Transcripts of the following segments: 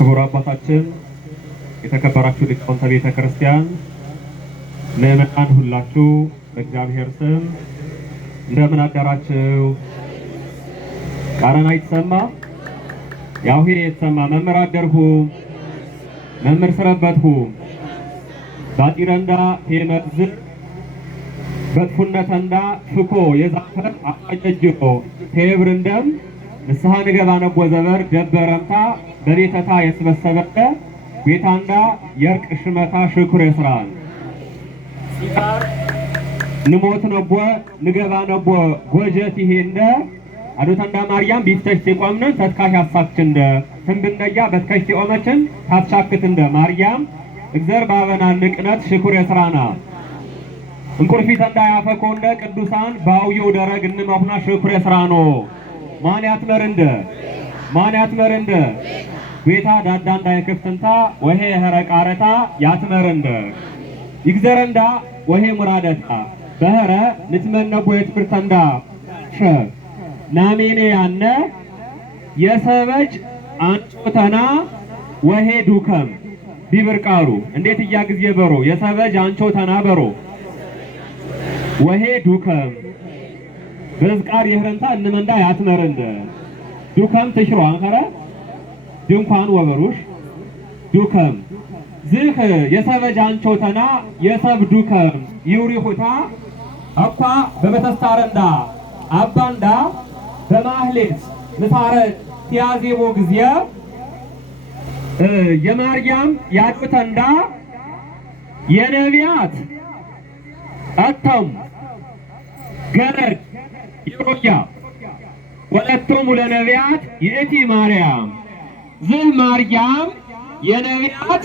ክቡር አባታችን፣ የተከበራችሁ ሊቃውንተ ቤተ ክርስቲያን፣ ምዕመናን ሁላችሁ በእግዚአብሔር ስም እንደምን አደራችሁ? ቃረና ይተሰማ ያው የተሰማ መምህር አደርሁ መምህር ስረበትሁ ባጢረንዳ ሄመዝ በጥፉነተንዳ ፍኮ የዛፈር አቀጀጆ ተብርንደም ንስሐ ንገባ ነቦ ዘበር ደበረምታ በቤተታ የስበሰበከ ቤታንዳ የርቅ ሽመታ ሽኩር የስራን ንሞት ነቦ ንገባ ነቦ ጎጀት ይሄንደ አዶታንዳ ማርያም ቢፍተሽ ተቋምነን ተትካሽ አሳክችንደ ትንብነያ በትካሽ ተቆመችን ታቻክትንደ ማርያም እግዚአብሔር ባበና ንቅነት ሽኩር የስራና እንቁርፊት እንዳ ያፈኮንደ ቅዱሳን ባውየው ደረግ እንመሁና ሽኩር የስራኖ ማን ያትመርንደ ቤታ ዳዳንዳ የክፍትንታ ወሄ ህረቃረታ ያትመርንደ ይግዘረንዳ ወሄ ሙራደታ በህረ ንትመነቦ የትምርተንዳ ሸ ናሜኔ ያነ የሰበጅ አንጮተና ወሄ ዱከም ቢብርቃሩ እንዴት እያግዝ የበሮ የሰበጅ አንጮተና በሮ ወሄ ዱከም በዝቃር የህረንታ እንመንዳ ያትመርንደ ዱከም ትሽሮ አንከረ ድንኳን ወበሩሽ ዱከም ዝህ የሰበጅ አንጮተና የሰብ ዱከም ይውሪሁታ አኳ በመተስታረንዳ አባንዳ በማህሌት ምሳረ ቲያዜቦ ጊዜ የማርያም ያጡተንዳ የነቢያት አተም ገረድ ይሮያ ወለቶም ለነቢያት ይእቲ ማርያም ዝህ ማርያም የነቢያት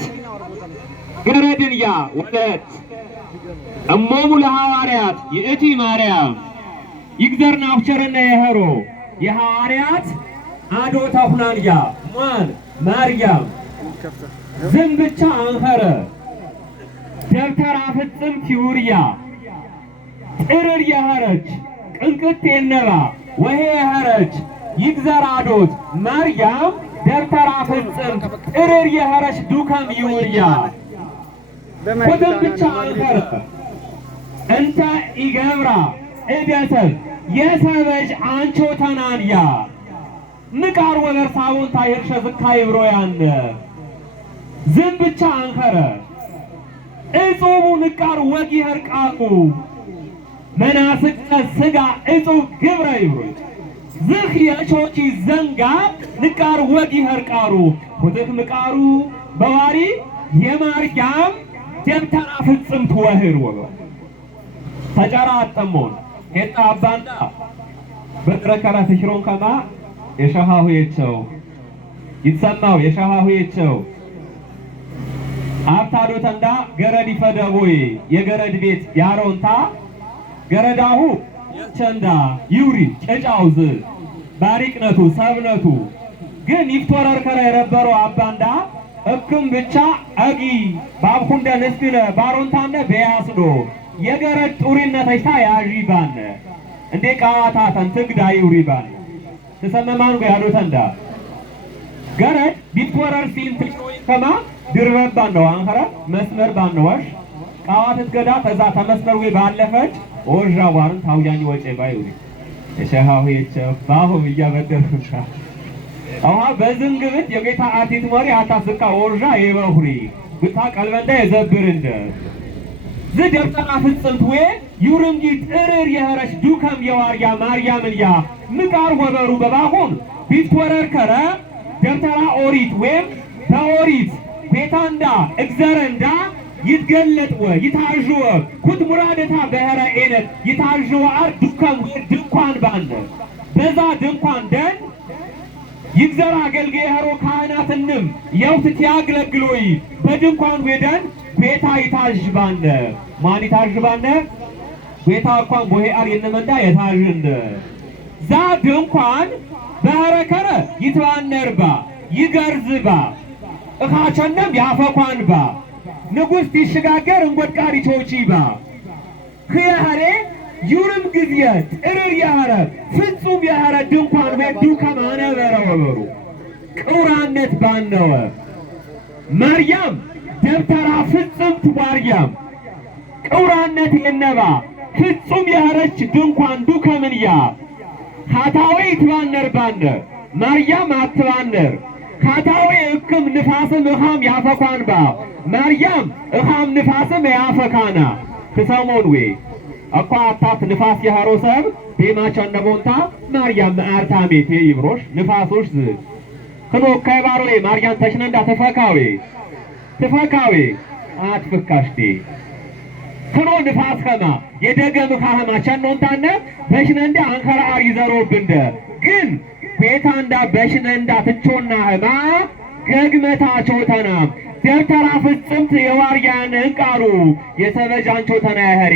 ገረድንያ ወለት እሞሙ ለሐዋርያት ይእቲ ማርያም ይግዘርና አፍቸረና የሄሮ የሐዋርያት አዶ ተሁናንያ ማን ማርያም ዝም ብቻ አንኸረ ደብተራ ፍጽም ቲውርያ ጥርር የኸረች ቅንቅት የነባ ወሄ የኸረች ይግዘር አዶት ማርያም ደብተራ ፍጽም ጥርር የኸረች ዱከም ይውርያ ወደም ብቻ አንኸረ እንተ ይገብራ እደሰብ የሰበጅ አንቾተናንያ ንቃር ወበርሳውን ታይርሸ ዝካይ ብሮያነ ዝም ብቻ አንኸረ እጹቡ ንቃር ወጊ ህርቃቁ መናስቀ ስጋ እጹብ ግብረ ይብሩ ዝኽ የቾቺ ዘንጋ ንቃር ወጊ ህርቃሩ ሁትክ ንቃሩ በዋሪ የማርያም ደብተራ ፍጽም ትወህር ወበ ተጨራ አጠሞን ሄጣ አባንዳ በጥረከራ ተሽሮን ከማ የሻሃሁ የቸው ይተሰማው የሻሃሁ የቸው አፍታዶ ተንዳ ገረድ ይፈደቦይ የገረድ ቤት ያሮንታ ገረዳሁ የቸንዳ ይውሪ ጨጫውዝ ባሪቅነቱ ሰብነቱ ግን ይፍቶረርከረ የረበረው አባንዳ እክም ብቻ አጊ ባብኩንደ ንስግነ ባሮንታነ በያስዶ የገረድ ጡሪነተይታ ያጂባነ እንዴ ቃዋታተን ትግዳ ይውሪባነ ተሰመማን ያዶተንዳ ገረድ ቢትወረር ሲል ትጮይ ከማ ድርበባን ነው አንኸረ መስመር ባንወሽ ቃዋት ገዳ ተዛ ተመስመር ወይ ባለፈች ኦርጃ ዋርን ታውያኒ ወጪ ባይውሪ የሸሃው የቸባሁ ይያበደርኩታ አዋ በዝንግብት የጌታ አቲት ወሪ አታስካ ኦርጃ የበሁሪ ግታ ቀልበንዳ የዘብርንደ ዝደብተራ ፍጽምት ወይ ዩርምጂ ጥርር የኸረች ዱከም የዋርያ ማርያምንያ ንቃር ወበሩ በባሁን ቢትወረርከረ ደብተራ ኦሪት ወይም በኦሪት ቤታንዳ እግዚአረንዳ ይትገለጥወ ይታዥወ ኩት ሙራደታ በህረ ኤነት ይታዥወ አር ዱከም ድንኳን ባንደ በዛ ድንኳን ደን ይግዘራ አገልጋይ ሄሮ ካህናትንም የውት ያገለግሎይ በድንኳን ወደን ቤታ ይታዥባነ ማን ይታዥባነ ቤታ እንኳን ቦሄ አር የነመንዳ የታዥንደ ዛ ድንኳን በህረከረ ይትባነርባ ይገርዝባ እኻቸነም ያፈኳንባ ንጉስ ይሽጋገር እንጎድቃር ይቾቺባ ከያሬ ዩርም ጊዜ ጥርር ያረ ፍጹም ያረ ድንኳን በዱከም አነበረው ቅውራነት ባነወ ማርያም ደብተራ ፍጽምት ማርያም ቅውራነት የነባ ፍጹም ያረች ድንኳን ዱከምንያ ሀታዊ ትባነር ባነር ማርያም አትባነር ሀታዊ እክም ንፋስም እኻም ያፈኳንባ ማርያም እኻም ንፋስም ያፈካና ትሰሞን ወይ እኳ አታት ንፋስ የሃሮ ሰብ ቤማቸን ነቦንታ ማርያም ማርታሜቴ ይብሮሽ ንፋሶሽ ዝ ክኖ ከይባሮዬ ማርያም ተሽነንዳ ተፈካዌ አትፍካሽቴ ክኖ ንፋስ ከማ የደገም ካህማ ቸኖንታነ በሽነንዳ አንከራ ይዘሮብንደ ግን ቤታንዳ በሽነንዳ ትቾና ህማ ገግመታ ቾተና ደብተራ ፍጽምት የዋርያን እንቃሩ የሰበጃን ቾተና ያህሪ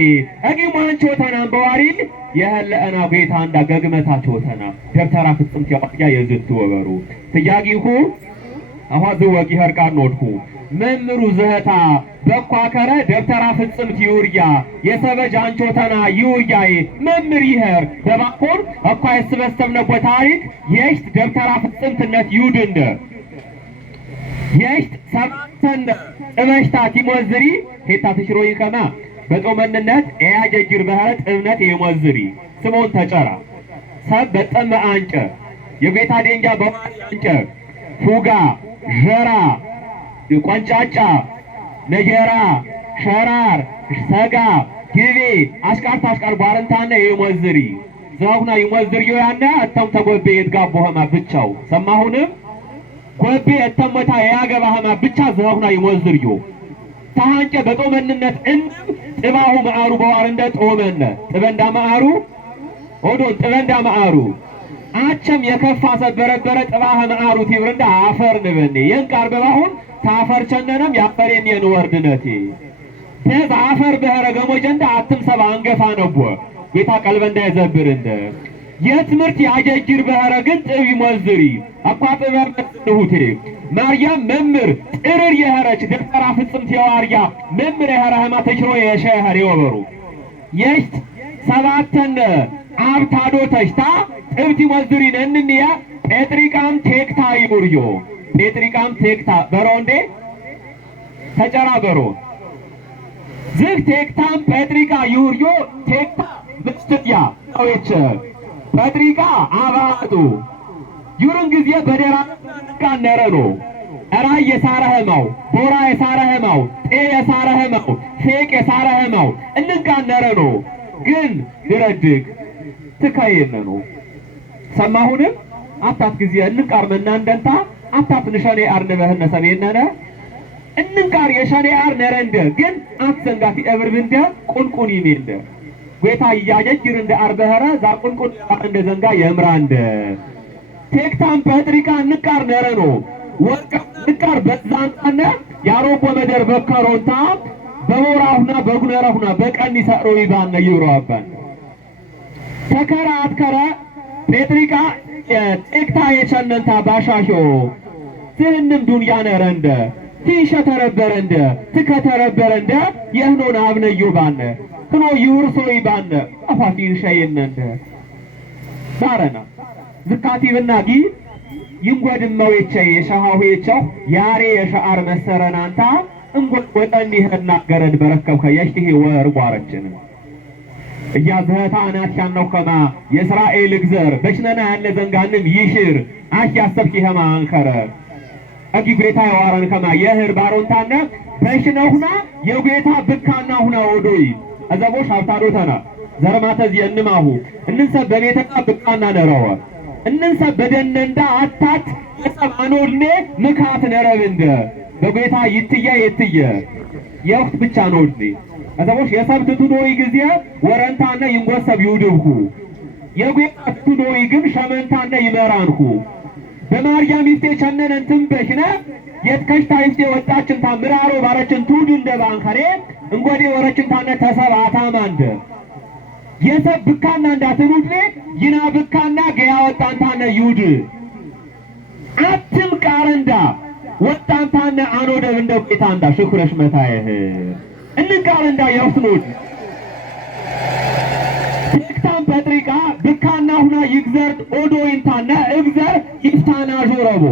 እጊማን ቾተና በዋሪል የህለአና ቤታንዳ ገግመታ ቾተና ደብተራ ፍጽምት የዋርያ የዝት ወበሩ ትያጊሁ አዋዝ ወቂ ህርቃን ኖድኩ መምሩ ዘህታ በኳከረ ደብተራ ፍጽምት ይውርያ የሰበጃን ቾተና ይውያይ መምር ይሄር በባኮር አኳ ያስበስተምነ በታሪክ የሽት ደብተራ ፍጽምትነት ይውድንደ የሽት ሰባተን እመሽታ ቲሞዝሪ ሄታ ተሽሮይ ከማ በጦመንነት ያጀጅር ባህረት እምነት የሞዝሪ ስሞን ተጨራ ሰብ በጠመ አንጨ የጌታ ደንጃ በአንጨ ፉጋ ጀራ ቆንጫጫ ነጀራ ሸራር ሰጋ ጊቤ አሽቃር ባረንታና የሞዝሪ ዘውና የሞዝሪ ያና አተም ተጎቤ ይትጋቦህማ ብቻው ሰማሁንም ጎቤ እተመታ ያገባህማ ብቻ ዘውና የሞዝሪዮ ታንጨ በጦመንነት ጥባሁ ማአሩ በዋርንደ ጦመነ ጥበንዳ ማአሩ ኦዶን ጥበንዳ ማአሩ አቸም የከፋ ሰበረበረ ጥባህ ማአሩ ቲብርንዳ አፈር ንበኔ የንቃር በባሁን ታፈር ቸነነም ያፈሬን የንወርድነቴ ተዝ አፈር በህረገሞ ጀንዳ አትም ሰባ አንገፋ ነቦ ጌታ ቀልበንዳ የዘብርንደ የትምህርት ያጀጅር በህረግን ጥብ ይሞዝሪ አቋጥበር ንሁቴ ማርያም መምር ጥርር የህረች ደብተራ ፍጽምት የዋርያ መምር የህረህማ ተሽሮ የሸህር የወበሩ የሽት ሰባተን አብታዶ ተሽታ ጥብት ይሞዝሪን እንንያ ጴጥሪቃም ቴክታ ይውርዮ ጴጥሪቃም ቴክታ በሮንዴ ተጨራ በሮ ዝግ ቴክታም ጴጥሪቃ ይውርዮ ቴክታ ምስትያ አውየቸ ጴጥሪቃ አባቱ ዩርን ጊዜ በደራ ካነረኖ አራ የሳረህማው ቦራ የሳረህማው ጤ የሳረህማው ፌቅ የሳረህማው እንካነረኖ ግን ድረድግ ትካየነኖ ሰማሁንም አታት ጊዜ እንቃርመና እንደንታ አታት ንሸኔ አርነበህነ ሰሜነነ እንንቃር የሸኔ አርነረንደ ግን አትሰንጋቲ እብርብንደ ቁንቁን ይሜንደ ጌታ ያጀጅር እንደ አርበህረ ዛ ቁንቁን እንደ ዘንጋ የምራንደ ቴክታም ጴጥሪቃ ንቃር ነረኖ ወርቅ ንቃር በዛንታነ ያሮቦ መደር በከሮንታ በቦራሁና በጉነራሁና በቀኒ ሰሮ ይባነ ይሮአባን ተከራ አትከራ ጴጥሪቃ ቴክታ የቸነንታ ባሻሾ ትህንም ዱንያ ነረንደ ትሸተረበረንደ ትከተረበረንደ የህኖን አብነዩ ባነ ክኖ ይውርሶ ይባነ አፋፊን ሸየነንደ ዳረና ዝካቲ ብናጊ ይንጎድመው የቸ የሻሃው የቸው ያሬ የሻአር መሰረናንታ እንጎድወጠን ይሄና ገረድ በረከብከ የሽቴ ወርጓረችን እያዘህታ አናት ያነው ከማ የእስራኤል ግዘር በሽነና ያለ ዘንጋንም ይሽር አሽ ያሰብኪ ሄማ አንከረ አጊ ጌታ ያዋራን ከማ የህር ባሮንታነ በሽነውና የጌታ ብካና ሁና ወዶይ አዘቦሽ አብታዶተና ዘርማተዝ የንማሁ እንንሰ በቤተካ ብካና ነረዋ እንንሰ በደነንዳ አታት የጸባኖልኔ ምካት ነረብንደ በጌታ ይትያ የወቅት ብቻ ነውልኔ አዘቦሽ የሰብትቱ ዶይ ጊዜ ወረንታነ ይንጎሰብ ይውድብኩ የጌታ ቱዶይ ግን ሸመንታነ ይመራንኩ በማርያም ይፍቴ ቸነነን ትንበሽነ የትከሽታ ይፍቴ ወጣችን ታምራሮ ባረችን ቱዱ እንደ ባንከሬ እንጎዴ ወረችን ታነ ተሰባታ ማንደ የሰብ ብካና እንዳትሉት ይና ብካና ገያ ወጣንታነ ይውድ አትም ቃረንዳ ወጣንታነ አኖደ እንደ ጌታንዳ ሽኩረሽ መታየህ እንቃረንዳ ያውስኑት ቴክታም ጴጥሪቃ ብካና ሁና ይግዘር ኦዶይንታነ እግዘር ይፍታና ጆረቦ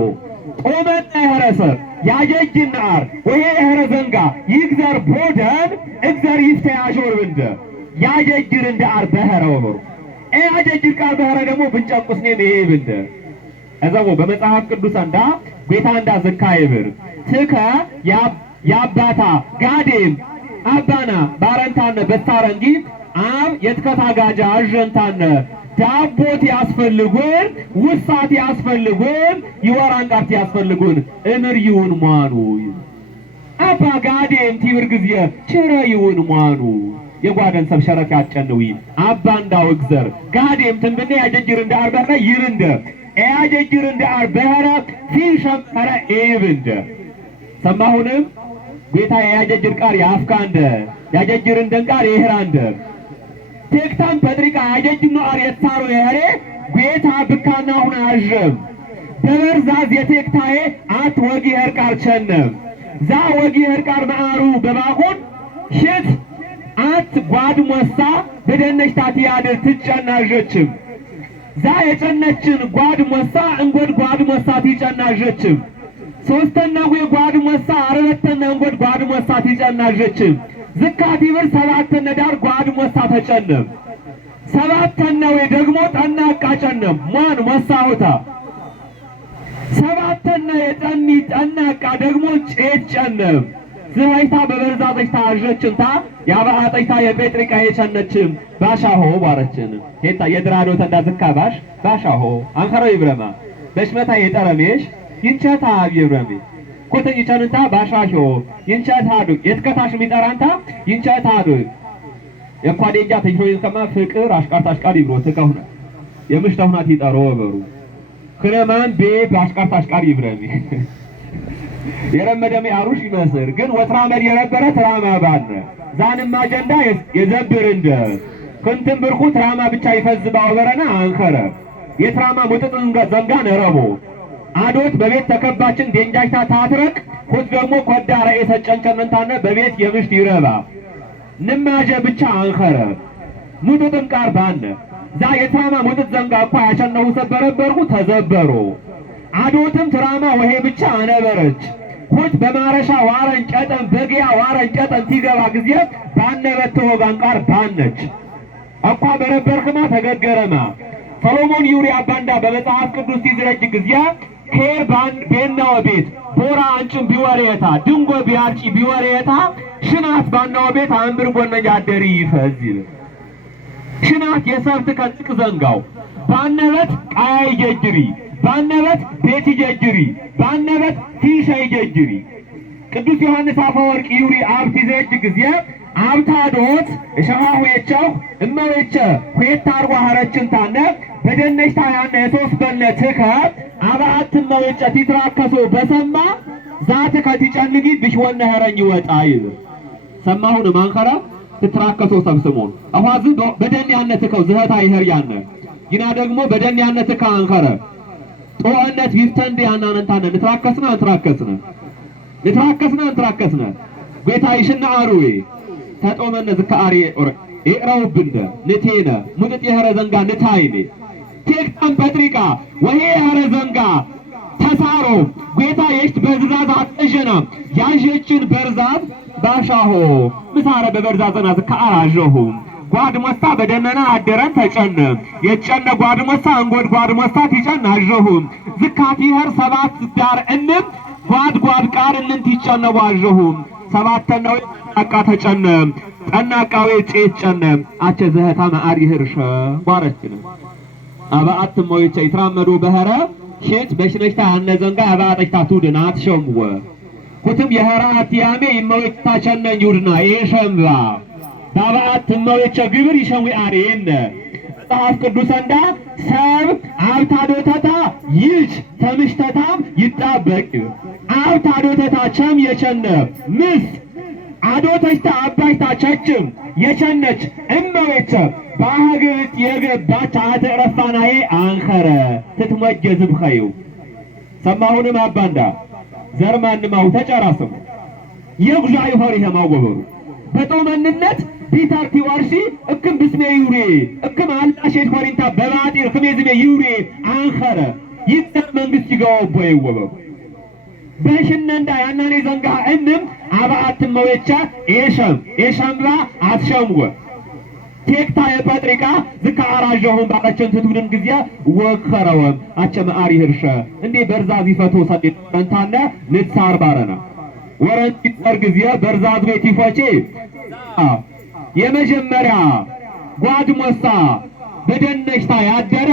ጦመና የኸረሰ ያጀጅናር ወይ የኸረዘንጋ ይግዘር ቦደን እግዘር ይፍተ ያሾር ብንደ ያጀጅር እንደ አር በኸረ ወበሩ ያጀጅር ቃል በኸረ ደግሞ ብንጨቁስ ነው ይሄ ብንደ እዛው በመጽሐፍ ቅዱስ አንዳ ቤታ አንዳ ዘካይብር ትከ ያባታ ጋዴም አባና ባረንታነ በታረንጂ አብ የትከታ ጋጃ አጀንታነ ዳቦት ያስፈልጉን ውሳት ያስፈልጉን ይወራንቃት ያስፈልጉን እምር ይሁን ማኑ አባ ጋዴም ቲብር ጊዜ ቸረ ይሁን ማኑ የጓደን ሰብ ሸረፍ ያጨነው አባ እንዳው እግዘር ጋዴም ትንብነ ያጀጅር እንደ አርበረ ይርንደ ያጀጅር እንደ አርበረ ፊሸም ከረ ኤብንደ ሰማሁንም ጌታ ያጀጅር ቃር ያፍካንደ ያጀጅር እንደ ቃር ይህራንደ ቴክታን ጴጥሪቃ ያጀጅኑ አር የታሩ ያሬ ጌታ ብካና ሁና አጀም በበርዛዝ የቴክታዬ አት ወጊ ህርቃር ቸነም ዛ ወጊ ህርቃር ማአሩ በባሁን ሽት አት ጓድ ሞሳ በደነሽታት ያድር ትጨናጀችም ዛ የጨነችን ጓድ ሞሳ እንጎድ ጓድ ሞሳ ትጨናጀችም ሶስተኛ ወይ ጓድ ሞሳ አረበተና እንጎድ ጓድ ሞሳ ትጨናጀችም ዝካት ይብር ሰባተኛ ዳር ጓድ ሞሳ ተጨነም ሰባተኛ ወይ ደግሞ ጠና አቃጨነም ማን ሞሳውታ ሰባተኛ የጠኒ ጠና አቃ ደግሞ ጨት ጨነም ዝሃይታ በበርዛዘሽታ አጀችንታ ያባአጠይታ የጴጥሪቃ የቸነችም ባሻሆ ባረችን ሄታ የድራዶ ተንዳ ዝካባሽ ባሻሆ አንከረው ይብረማ በሽመታ የጠረሜሽ ይንቸታ ይብረሚ ኮተኝ ቸንታ ባሻሾ ይንቸታ ዱ የትከታሽ ሚጠራንታ ይንቸታ ዱ የኳዴጃ ተይሮይ ከማ ፍቅር አሽቃርት አሽቃር ይብሮ ተከሁና የምሽታውናት ይጠሮ ወበሩ ክረማን በአሽቃርት አሽቃር ይብረሚ የረመደም ያሩሽ ይመስር ግን ወትራመድ የነበረ ትራማ ባነ ዛንም አጀንዳ የዘብር እንደ ክንትን ብርኩ ትራማ ብቻ ይፈዝባው በረና አንከረ የትራማ ሙጥጥን ዘንጋ ነረቦ አዶት በቤት ተከባችን ደንጃይታ ታትረቅ ኩት ደግሞ ኮዳ ራኤ ተጨንጨንታነ በቤት የምሽት ይረባ ንማጀ ብቻ አንከረ ሙጥጥን ቃር ባነ ዛ የትራማ ሙጥጥ ዘንጋ እኮ ያሸነው ሰበረበርኩ ተዘበሮ አዶትም ትራማ ወሄ ብቻ አነበረች ኩት በማረሻ ዋረን ጨጠን በጊያ ዋረን ጨጠን ሲገባ ጊዜ ባነበተ ወጋን ቃር ባነች አቋ በረበርክማ ተገገረማ ሰሎሞን ዩሪ አባንዳ በመጽሐፍ ቅዱስ ሲዝረጅ ጊዜ ኬር ባን ቤናው ቤት ቦራ አንጭም ቢወሬታ ድንጎ ቢያርጪ ቢወሬታ ሽናት ባናው ቤት አንብር ጎነኛ አደሪ ይፈዝል ሽናት የሰብት ከጥቅ ዘንጋው ባነበት ቃይ ጀጅሪ ባነበት ቤት ጀጅሪ ባነበት ቲሻ ጀጅሪ ቅዱስ ዮሐንስ አፈወርቅ ዩሪ አብ ሲዝረጅ ጊዜ አብታዶት እሻሃው የቻው እመወቸ ሁየታርዋ ሀረችንታነ በደነሽታ ያነ የሶስት በለትከ አባአት እመወቸ ትራከሶ በሰማ ዛት ከቲጨንጊ ብሽወነ ሀረኝ ወጣ ይል ሰማሁን ማንከራ ትራከሶ ሰብስሞን አዋዝ በደን ያነትከው ዝህታ ይሄር ያነ ይና ደግሞ በደን ያነትከ አንከረ ጦአነት ይፍተንድ ያናንታነ ንትራከስና እንትራከስና ጌታ ይሽና አሩዌ ተጦመነ ዝካአሪ ኦር ኤራው ብንደ ንቴነ ሙጥጥ የኸረ ዘንጋ ንታይኔ ቴክታን ጴጥሪቃ ወሄ የኸረ ዘንጋ ተሳሮ ጌታ የሽት በዝዛዝ አጥጀና ያጀችን በርዛዝ ባሻሆ ምሳረ በበርዛዘና ዝካአራ አጀሁ ጓድ ሞሳ በደነና አደረን ተጨነ የጨነ ጓድ ሞሳ እንጎድ ጓድ ሞሳ ትጨና አጀሁ ዝካት ይኸር ሰባት ዳር እንም ጓድ ቃር እንን ትጨነው አጀሁ ሰባተኛው አቃ ተጨነ ጠናቃው ጨት ጨነ አቸ ዘህታ ማአር ይህርሸ ባረችን አባአት ሞይቸ ይትራመዱ በኸረ ሽት በሽነሽታ ያነ ዘንጋ አባአጥታ ቱድናት ሸምወ ኩትም የኸራት ያሜ ይመውታ ቸነኝ ይውድና ይሸምባ አባአት ሞይቸ ግብር ይሸዊ አሬነ መጽሐፍ ቅዱስ እንዳ ሰብ አብታዶተታ ይች ተምሽተታ ይጣበቅ አብታዶተታ ቸም የቸነ ምስ አዶተሽታ አባይታ ቸችም የቸነች እመቤተ ባሃግብት የገባች አተረፋናዬ አንኸረ ትትመጀዝብ ኸዩ ሰማሁንም አባንዳ ዘርማንማው ተጨራሰሙ የጉዣይ ሆሪ የማወበሩ በጦመንነት ፒተር ቲዋርሲ እክም ብስሜ ዩሪ እክም አላሸት ሆሪንታ በባጢር ከመዝሜ ዩሪ አንኸረ ይተም መንግስት ይገው ቦይ ወበሩ በሽነንዳ ያናኔ ዘንጋ እንም አባአት መወቻ ኤሸምራ አትሸምወ ቴክታ የጴጥሪቃ ዝካ አራጀሁን ባቀቸን ትቱንን ጊዜ ወከረወም አቸመ አሪ ህርሸ እንዴ በርዛዝ ይፈቶ ሰጤ እንታነ ንትሳር ባረና ወረንት ይጠር ጊዜ በርዛዝ ቤት ይፈጪ የመጀመሪያ ጓድ ሞሳ በደነሽታ ያደረ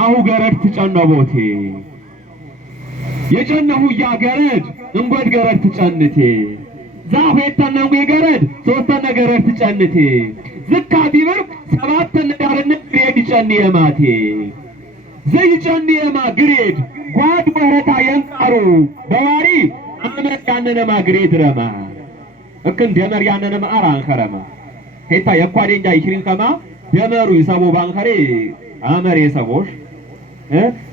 አሁ ገረድ ትጨነቦቴ የጨነሁ ያገረድ እንጎድ ገረድ ትጨንቴ ዛሁ የተነሙ ገረድ ሶስተነ ገረድ ትጨንቴ ዝካ ቢብር ሰባተነ ዳርነ ግሬድ ጨንየማቴ ዘይ ጨንየማ ግሬድ ጓድ ወረታ የንቃሩ በዋሪ አመር ያነነማ ግሬድ ረማ እክን ደመር ያነነማ አራንከረማ ሄታ የኳዴንጃ ይሽሪን ከማ ደመሩ ይሰቦ ባንከሬ አመር የሰቦሽ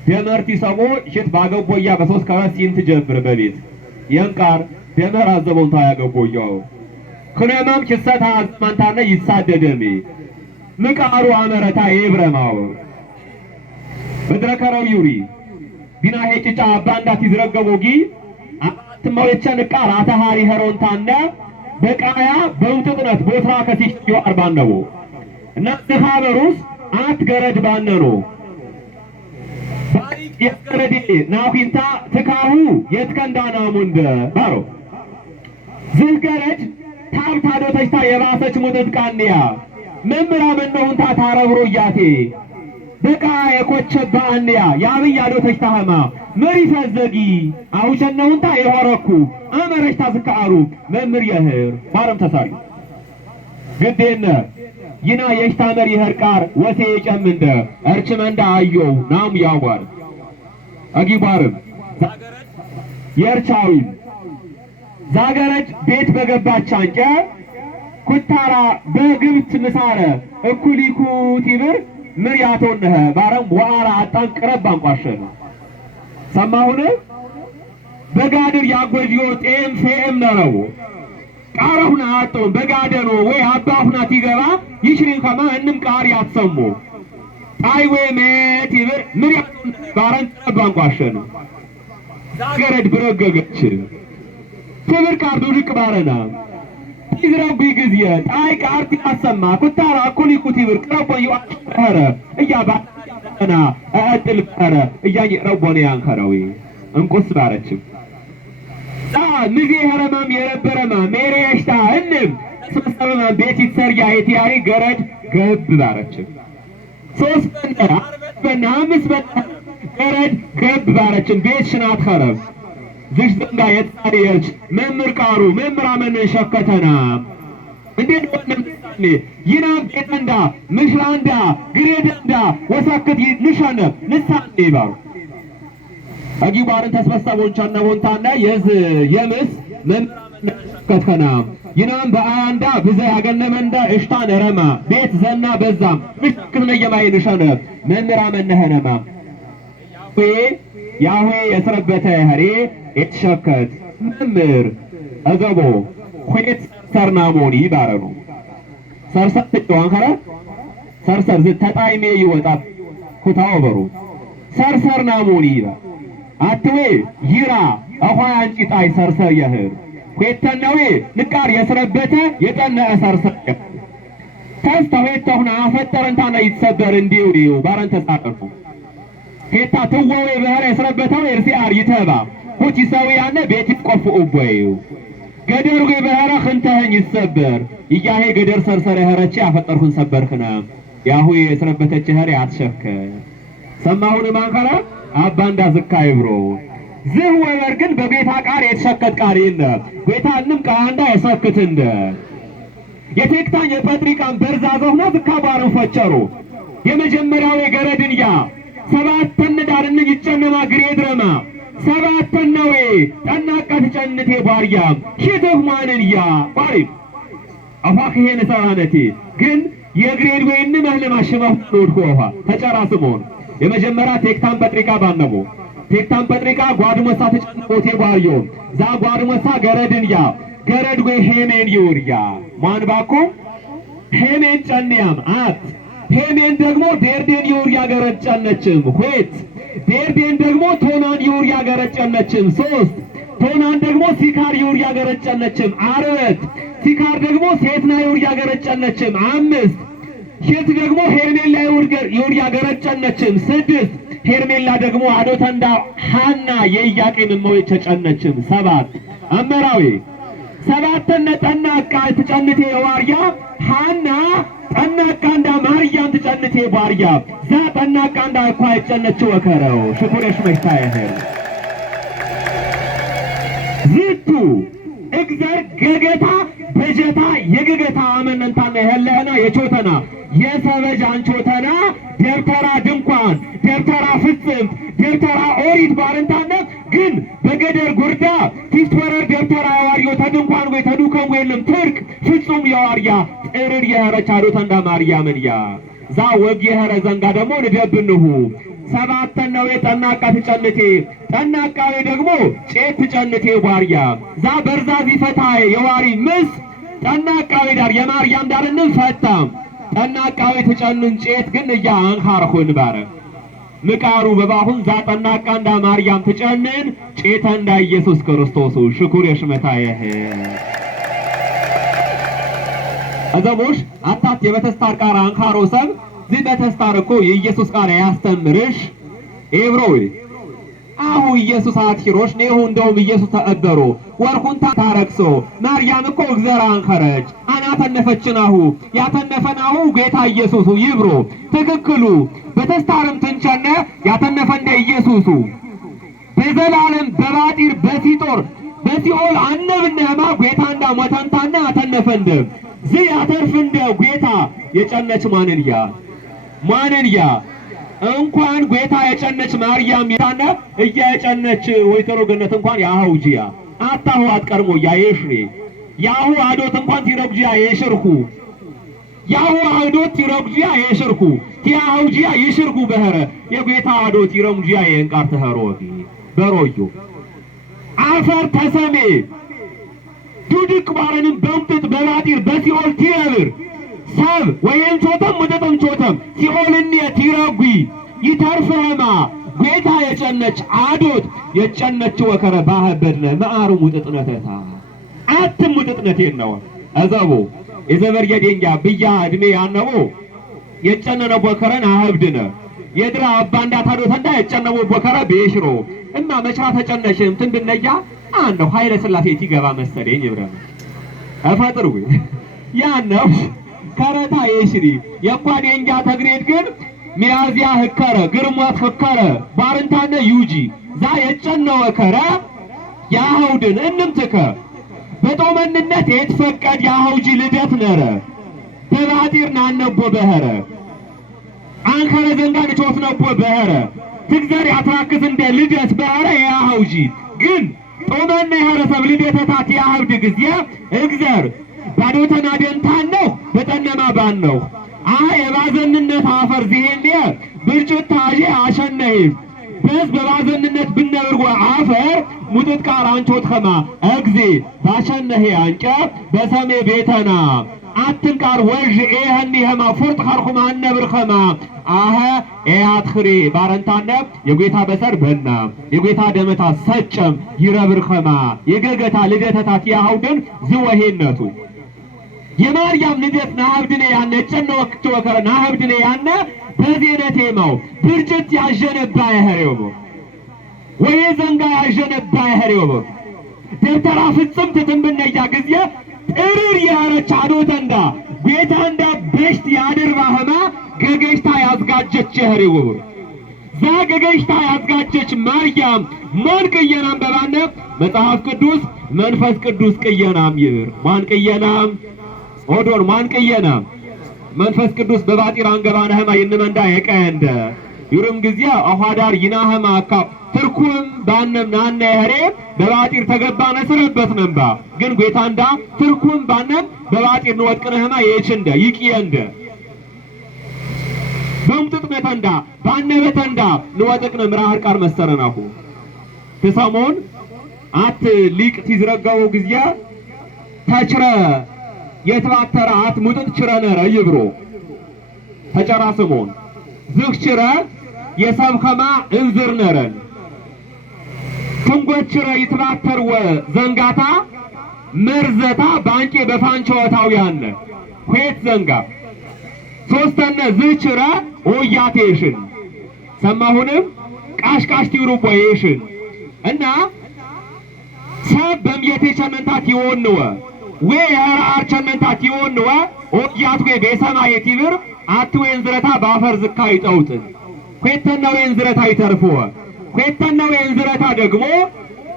ደመርቲ ሰቦ ሽት ባገቦያ በሶስት ከረሲን ትጀብር በቤት የንቃር ደመር አዘቦንታ ያገቦያው ክነማም ኪሰታ አዝማንታነ ይሳደደሚ ምቃሩ አመረታ ይብረማው በድረከረው ዩሪ ቢና ሄጭጫ ባንዳት ይዝረገቦጊ አትማውቸን ቃር አታሃሪ ሄሮንታነ በቃያ በውጥጥነት ቦትራ ከሲሽዮ አርባነው እና ተኻበሩስ አት ገረድ ባነኖ ባሪቅ የገረድ ናኺንታ ተካሁ የትከንዳና ሙንደ ባሮ ዝገረድ ታብታዶ ተሽታ የባሰች ሙጥት ቃንያ መምራ መንነውንታ ታረብሮ ያቴ በቃ የኮቸባ አንያ ያብያዶ ተሽታህማ መሪ ፈዘጊ አውቸነውንታ የሆረኩ አመረሽታ ዝካአሩ መምር የህር ባረም ተሳሪ ግዴነ ይና የሽታመር ይህርቃር ወሴ የጨምንደ እርችመንዳ አየው ናም ያዋር አጊባርም ዛገረድ የርቻዊም ዛገረድ ቤት በገባች አንቀ ኩታራ በግብት ምሳረ እኩሊኩ ቲብር ምርያቶነህ ባረም ወአራ አጣን ቅረብ አንቋሸነ ሰማሁነ በጋድር ያጎጂዮ ጤም ፌም ነው ቃራሁና አጦ በጋደኖ ወይ አባሁና ትገባ ይሽሪን ከማ እንም ቃር ያትሰሙ ጣይዌ መት ይብር ምርያቶነህ ባረም ቅረብ አንቋሸነ ዛገረድ ብረገገች ትብር ቃር ዱድቅ ባረና ይዝራብ ይግዚየ ጣይ ቃርቲ አሰማ ኩታራ ኩሊኩቲ ብር ቅረቦ ይዋረ እያባና አጥል ፈረ እያኝ ረቦነ ያንከራዊ እንቁስ ባረችም ምዜ ሀረማም የረበረማ ሜሬሽታ እንም ስብሰበማ ቤት ይሰርያ የቲያሪ ገረድ ገብ ባረችም ሶስት አርበና አምስት ገረድ ገብ ባረችም ቤት ሽናት ኸረብ ዝሽ ዘንጋ የታሪየች መምር ቃሩ መምራመን ሸከተና እንዴት ወንም ታኒ ይና ቤተንዳ ምሽራንዳ ግሬደንዳ ወሳከት ንሻነ ንሳኔ ባሩ አጊባርን ተስበሰቦንቻና ወንታና የምስ መምራመን ሸከተና ይናም በአያንዳ ብዘ ያገነመንዳ እሽታን ረማ ቤት ዘና በዛም ምሽክም ነየማይ ንሻነ መምራመን ነህነማ ያዌ የሰረበተ ህሬ እትሸከት መምር አዘቦ ኾኔት ሰርናሞኒ ባረኑ ሰርሰት ተዋንከረ ሰርሰር ዝተጣይሜ ይወጣ ኩታው በሩ ሰርሰርናሞኒ ይባ አትዌ ይራ አኋያ አንጪጣይ ሰርሰር የህር ኾተነዌ ንቃር የሰረበተ የጠነ ሰርሰር ተስተውተውና አፈጠረንታና ይተሰበር እንዲው ባረን ተሳቀፉ ሄታ ተወው የበህር የሰረበተው እርሲአር ይተባ ሁቲ ሰው ያነ ቤት ይቆፍኡ ቦዩ ገደሩ የበህር خنተህኝ ይሰበር ይያሄ ገደር ሰርሰረ ሄረች ያፈጠርኩን ሰበርክና ያሁ የሰረበተች ሄር ያትሸከ ሰማሁን ማንከራ አባንዳ ዝካይ ብሮ ዝህ ወበር ግን በቤታ ቃር የተሸከት ቃር ይነ ቤታንም ቃንዳ የሰክት እንደ የቴክታኝ የጴጥሪቃን በርዛዘውና ዝካባሩን ፈቸሩ የመጀመሪያው የገረድንያ ሰባተን ዳርን ይጨነማ ግሬድረማ ሰባተነዌ ጠናቀት ጨንቴ ባርያ ሽተህ ማንንያ ባሪ አፋከሄን ሰራነቲ ግን የግሬድ ወይን ማህለማ ሽማው ዶድኮዋ ተጨራስሞን የመጀመሪያ ቴክታን ጴጥሪቃ ባነቦ ቴክታን ጴጥሪቃ ጓድሞሳ ተጨንቆቴ ባርዮ ዛ ጓድሞሳ ገረድንያ ገረድ ወይ ሄሜን ይውርያ ማን ባኮ ሄሜን ጨንያም አት ሄሜን ደግሞ ዴርዴን ይውርያ ገረድ ጨነችም ሁለት ዴርዴን ደግሞ ቶናን ይውርያ ገረድ ጨነችም ሶስት ቶናን ደግሞ ሲካር ይውር ያገረጨነችም። አርበት ሲካር ደግሞ ሴትና ይውር ያገረጨነችም። 5 ሴት ደግሞ ሄርሜላ ይውር ያገረጨነችም። 6 ሄርሜላ ደግሞ አዶተንዳ ሐና የኢያቄም እመቤት ተጨነችም። 7 አመራዊ 7 ጠናቃ ትጨንቴ የዋርያ ሐና ጠናቃ እንዳ ማርያም ትጨንቴ ባርያ ዛ ጠናቃ እንዳ እኳ ይጨነችው ወከረው ሽኩረሽ መሽታየህ ዝቱ እግዘር ገገታ በጀታ የገገታ አመነንታና ያለህና የቾተና የሰበጅ አንቾተና ደብተራ ድንኳን ደብተራ ፍጽምት ደብተራ ኦሪት ባረንታነ ግን በገደር ጉርዳ ቲፍትወረር ደብተራ ያዋርዮ ተድንኳን ወይ ተዱከም ወይንም ትርክ ፍጹም ያዋርያ ጥርር የኸረች አዶተንዳ ማርያምንያ ዛ ወግ የኸረ ዘንጋ ደግሞ ንደብንሁ 7 ነው የጠናቃ ትጨንቴ ጠናቃዊ ደግሞ ጬት ትጨንቴ ባርያ ዛ በርዛዚ ፈታይ የዋሪ ምስ ጠናቃዊ ዳር የማርያም ዳርን ፈታም ጠናቃዊ ትጨንን ጬት ግን ያ አንኻርኹን ባረ ምቃሩ በባሁን ዛ ጠናቃ እንዳ ማርያም ትጨንን ጬተ እንዳ ኢየሱስ ክርስቶስ ሽኩር የሽመታየህ አዘቦሽ አታት የበተስታር ቃራ አንኻሮ ሰብ ዚህ በተስታር እኮ የኢየሱስ ቃል ያስተምርሽ ኤብሮይ አሁ ኢየሱስ አትሂሮሽ ነው እንደውም ኢየሱስ ተቀበሮ ወርኩንታ ታረክሶ ማርያም እኮ እግዚአብሔር አንኸረች አናተነፈችናሁ ያተነፈናሁ ጌታ ኢየሱስ ይብሮ ትክክሉ በተስታርም ትንቸነ ያተነፈንደ ኢየሱስ በዘላለም በባጢር በሲጦር በሲኦል አነብነማ ጌታ እንዳ ሞተንታና አተነፈንደ ዚህ ያተርፍንደ ጌታ የጨነች ማንንያ እንኳን ጌታ የጨነች ማርያም ያና እያጨነች ወይተሮ ገነት እንኳን ያውጂያ አታሁ አትቀርሞ ያየሽሬ ያሁ አዶት እንኳን ትረግጂያ የሽርኩ ያሁ አዶት ትረግጂያ የሽርኩ ያውጂያ ይሽርኩ በህረ የጌታ አዶት ይረግጂያ የንቃር ተህሮቲ በሮዩ አፈር ተሰሜ ዱድቅ ባረንም በምጥጥ በባጢር በሲኦል ትየብር ሰብ ወይን ቾተም ወደተም ቾተም ሲኦልን የቲራጉ ይተርፈማ ጌታ የጨነች አዶት የጨነች ወከረ ባህበድነ ማአሩ ሙጥጥነተታ አትም ሙጥጥነቴ ነው አዘቦ የዘበር የደንጋ ብያ እድሜ ያነቦ የጨነነ ወከረን አህብድነ የድራ አባንዳ ታዶት እንዳ የጨነው ወከረ ቤሽሮ እና መቻ ተጨነሽም ትንድነያ አንደው ኃይለ ሥላሴ ሲገባ መሰለኝ ይብራል አፋጥሩ ያነው ከረታ የሽሪ የኳን የንጋ ተግሬት ግን ሚያዚያ ህከረ ግርሞት ህከረ ባርንታነ ዩጂ ዛ የጨነው ወከረ ያሁድን እንምትከ በጦመንነት የተፈቀድ ያሁጂ ልደት ነረ በባጢር ናነቦ በህረ አንከረ ዘንጋን ቾት ነቦ በህረ ትግዘር ያትራክስ እንደ ልደት በህረ ያሁጂ ግን ጦመነ የኸረሰብ ልደተታት ያህብድ ጊዜ እግዘር ባዶተና ደንታን ነው በጠነማ ባን ነው የባዘንነት አፈር ዚሄን ብርጭት ታጂ አሸነህ በዝ በባዘንነት ብነበርጎ አፈር ሙጥጥ ቃር አንቾት ኸማ እግዜ ባሸነህ አንጨ በሰሜ ቤተና አትንቃር ወዥ ኤህኒ ኸማ ፉርጥ ኸርኹማ አነብር ኸማ ኤያትኽሪ ባረንታነ የጌታ በሰር በና የጌታ ደመታ ሰጨም ይረብር ኸማ የገገታ ልደተታት ያሁድን ዝወሄነቱ የማርያም ልደት ናህብድነ ያነ ጨነው ወከረ ናህብድነ ያነ በዜነቴማው ብርጭት ያጀነባ ያህሬው ወይ ዘንጋ ያጀነባ ያህሬው ደብተራ ፍጽምት ትንብነያ ጊዜ ጥርር ያረች አዶተንዳ ጌታ እንዳ በሽት ያድርባ ኸማ ገገሽታ ያዝጋጀች ያህሬው ዛ ገገሽታ ያዝጋጀች ማርያም ማን ቅየናም በባነ መጽሐፍ ቅዱስ መንፈስ ቅዱስ ቅየናም ይብር ማን ቅየናም ኦዶር ማን ቅየና መንፈስ ቅዱስ በባጢር አንገባነ ኸማ ይንመንዳ የቀንደ ይሩም ጊዜ አኋዳር ይናህማ አካ ትርኩም ባነም ናነ ያህሬ በባጢር ተገባነ ስረበት ነምባ ግን ጌታንዳ ትርኩም ባነም በባጢር ንወጥቅነ ኸማ የችንደ ይቅየንደ በምጥጥ መተንዳ ባነበተንዳ ንወጥቅነ ምራህር ቃር መሰረናሁ ተሰሞን አት ሊቅ ትዝረጋው ጊዜ ታችረ የትባተራ አት ሙጥጥ ችረነረ ይብሮ ተጨራ ስሞን ዝክችረ የሰብከማ እንዝር ነረን ትንጎችረ ይትባተርወ ዘንጋታ መርዘታ ባንቄ በፋንቸወታውያነ ኄት ዘንጋ ሶስተነ ዝችረ ወያቴሽን ሰማሁንም ቃሽቃሽ ቲሩቦ ይሽን እና ሰብ በምየቴ ቸመንታት ይወንወ ወይ ያራር ቸመንታት ይወንወ ወያት ወይ በሰማይ ቲብር አትወን ዝረታ ባፈር ዝካ ይጠውጥን ኄተናው የንዝረታ ይተርፈው ኄተናው የንዝረታ ደግሞ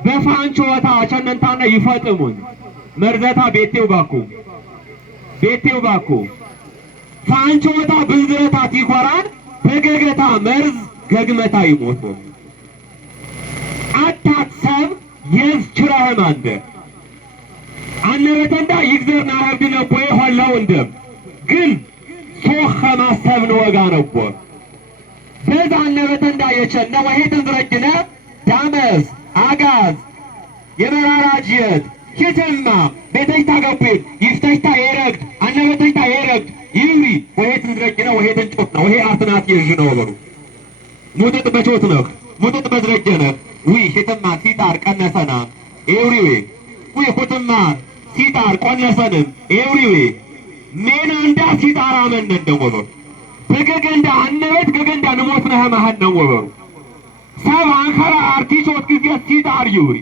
በፋንቾታ ቸመንታና ይፈጥሙን መርዘታ ቤቴው ባኩ ፋንቾታ ብንዝረታ ቲኮራን በገገታ መርዝ ገግመታ ይሞቱ አታት ሰብ የዝችራህም አንደ አነበተንዳ ይግዘርና ሀብድነ ቦይ ሆላው እንደም ግን ሶኸ ማሰብ ነው ወጋ ነቦ በዛ አነበተንዳ የቸነ ወሄትን ዝረጅነ ዳመስ አጋዝ የመራራጅየት ሂትማ ቤተሽታ ገቡት ይፍተሽታ የረግድ አነበተሽታ የረግድ ይሪ ወሄትን ዝረጅነ ወሄትን ጮት ነው ወሄ አርትናት ይዥ ነው ወበሩ ሙጥጥ በቾት ነው ሙጥጥ በዝረጀነ ዊ ሂትማ ሲጣር ቀነሰና ኤውሪዌ ዊ ሂትማ ሲጣር ቆነሰንም ኤውሪዌ ሜና እንዳ ሲጣራ መነ እንደወበሩ በገገንዳ አነበት ገገንዳ ንሞት ነህ ማህን ነው ወበሩ ሰብ አንከራ አርቲቾት ጊዜ ሲጣር ይውሪ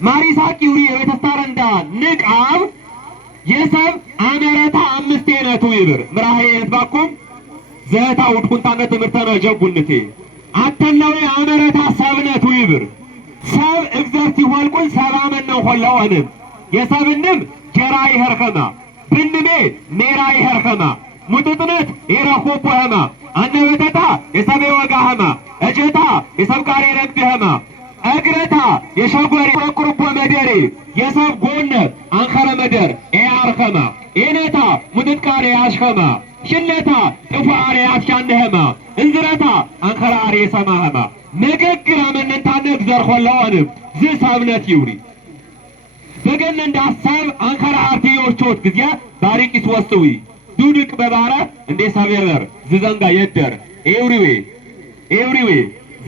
ማሪሳቅ ይውሪ የቤተስታረንዳ ንቃብ የሰብ አመረታ አምስት የነቱ ይብር ምራሄ የልባኩም ዘታ ውድኩንታነ ትምህርተነ ጀቡንቴ አተናዊ አመረታ ሰብነቱ ይብር ሰብ እግዚአብሔር ሲሆልቁን ሰላምን ነው ሆላውንም የሰብንም ጀራ ይሄርከማ ብንሜ ሜራ ይሄርከማ ሙጥጥነት ይረኹ ሆማ አነበተታ የሰብ ወጋህማ እጀታ የሰብ ቃሬ ረግደህማ እግረታ የሸጎሪ ወቁርቦ መደሪ የሰብ ጎነ አንከረ መደር ያርከማ ኤነታ ሙጥጥቃሬ ያሽከማ ሽነታ ጥፋሬ ያስቻንደህማ እንዝረታ አንከራ አሬ ሰማህማ ንግግር አመነንታነ እግዚአብሔር ሆላውንም ዝሳብነት ይውሪ በገነ እንዳሰብ አንከራ አርቲዮቾት ጊዜ ባሪቂስ ወስዊ ዱድቅ በባረ እንደ ሰበበር ዝዘንጋ የደር ኤውሪዌ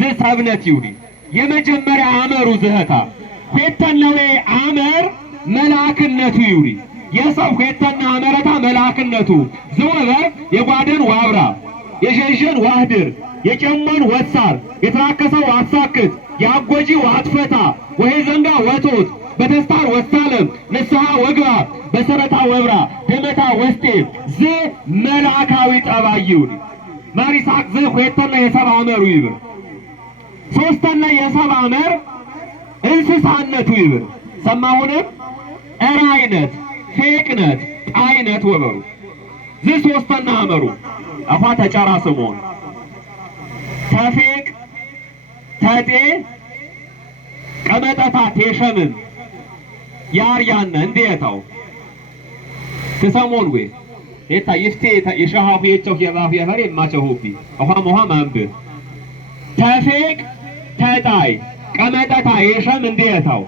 ዝሳብነት ይውሪ የመጀመሪያ አመሩ ዝህታ ኄተናው አመር መላክነቱ ይውሪ የሰው ኄተና አመረታ መላክነቱ ዘወበር የጓደን ዋብራ የሸሸን ዋህድር የጨመን ወሳር የተራከሰው አሳክት ያጎጂ ዋጥፈታ ወይ ዘንጋ ወቶት በተስታር ወሳለም ንስሐ ወግባ በሰረታ ወብራ ደመታ ወስቴ ዝ መላካዊ ጠባይውን ማሪሳቅ ዝ ኄተና የሰብ አመሩ ይብር ሶስተኛ የሰብ አመር እንስሳነቱ ይብር ሰማሁንም እራይነት ፌቅነት ጣይነት ወበሩ ዝ ሶስተኛ አመሩ አፋ ተጫራ ስሞን ተፌቅ ተጤ ቀመጠታ ቴሸምን ያርያነ እንዴታው ተሰሞን ወይ ኤታ ይፍቴ የሻሃፉ የቸው የባፉ የፈሬ ማቸሁቢ አሁን ማንብ ተፌቅ ተጣይ ቀመጠታ የሸም እንዴታው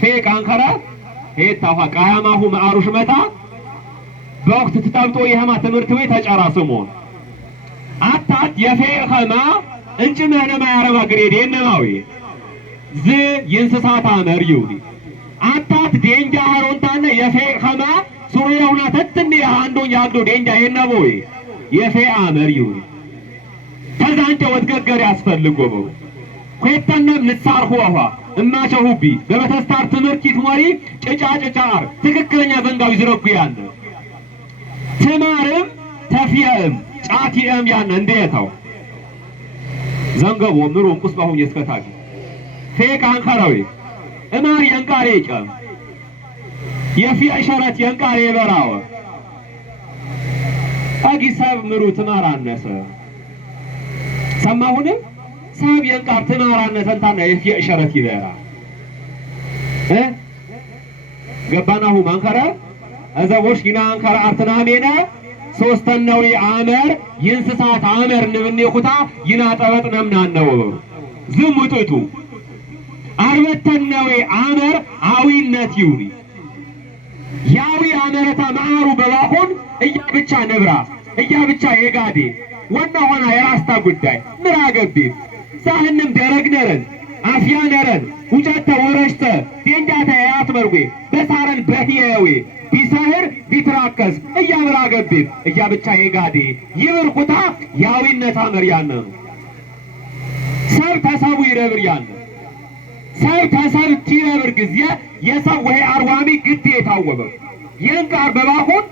ፌቅ አንከራ ኤታው ቃያማሁ ማአሩሽ መታ በወቅት ተጣብጦ የህማ ትምህርት ቤት ተጫራ ስሞን አታት የፌኸማ እንጭመህነማ ያረባ ግሬድ የነማዊ ዝ የእንስሳት አመር ይውዲ አታት ዴንጃ ሀሮንታነ የፌኸማ ሱሪያውና ተትኔ አንዶን ያግዶ ዴንጃ የነቦይ የፌ አመር ይውዲ ተዛንተ ወትገገር ያስፈልጎ ነው ኄተናም ንሳርሁ አዋ እማቸሁቢ በበተስታር ትምህርት ይትሞሪ ጭጫጭጫር ትክክለኛ ዘንጋዊ ዝረጉ ያነ ትማርም ተፊያም ጫቲም ያነ እንዴታው ዘንገቦ ምሩም ቁስባሁ የስከታቂ ፌቅ አንከራዊ እማር የንቃሬ ጨም የፊ አይሸረት የንቃሬ በራው አጊሳብ ምሩ ትማራነሰ ሰማሁንም ሳብ የንቃር ትማራነሰንታና የፊ አይሸረት ይበራ ገባናሁ ማንከራ አዛቦሽ ጊና አንከራ አርተናሜና ሶስተኛው አመር የእንስሳት አመር ንብኔኩታ ይናጠበጥ ነምናነው ዝሙጥቱ አርበተኛው አመር አዊነት ይውሪ ያዊ አመረታ ማአሩ በባሁን እያ ብቻ ነብራ እያ ብቻ የጋዴ ወና ሆና የራስታ ጉዳይ ምራገቤ ሳህንም ደረግነረን አፍያነረን ውጨተ ወረሽተ ዴንዳተ ያትመርዌ በሳረን በህየዌ ቢሳህር ቢትራከስ እያብራ ገቤት እያብቻ የጋዴ ይብርኩታ ያዊነታ መርያነ ሰብ ተሰቡ ይረብር ያነ ሰብ ተሰብ ቲረብር ጊዜ የሰው ወይ አርዋሚ ግድ የታወበ የንቃር በባሁን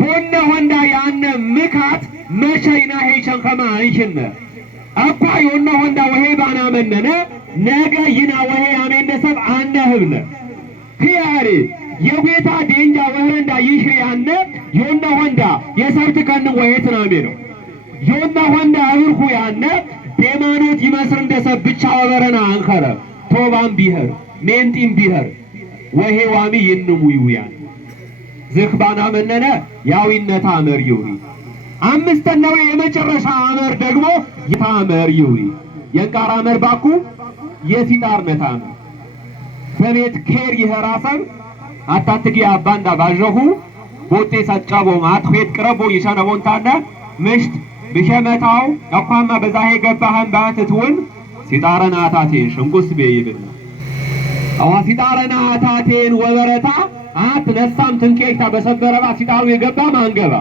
ቦነ ወንዳ ያነ ምካት መቸይና ሄቸን ከማ አንሽነ አኳ የሆነ ወንዳ ወሄ ባና መነነ ነገ ይና ወሄ አሜንደ ሰብ አነ ህብነ ሂያሪ የጌታ ዴንጃ ወረንዳ ይሽሪ ያነ የሆነ ወንዳ የሰብት ከን ወሄት ናሜ ነው የሆነ ወንዳ አብርኩ ያነ ሃይማኖት ይመስር እንደሰብ ብቻ ወበረና አንከረ ቶባም ቢሄር ሜንቲም ቢሄር ወሄ ዋሚ ይንሙ ይውያን ዝክባና መነነ ያዊነታ አመር ይውሪ አምስተኛው የመጨረሻ አመር ደግሞ የታመር ይውሪ የንቃር አመር ባኩ የሲጣርነት አመር በቤት ኬር ይሄራሰብ አታትጊ አባንዳ ባጀሁ ቦቴ ሰጫቦ አትሄት ቅረቦ ይሻነቦንታና ምሽት ብሸመታው አኳማ በዛሄ ገባህን ባትትውን ሲጣረና አታቴን ሽንቁስ በይብና አዋ ሲጣረና አታቴን ወበረታ አት ነሳም ትንኬታ በሰበረባ ሲጣሩ የገባ ማንገባ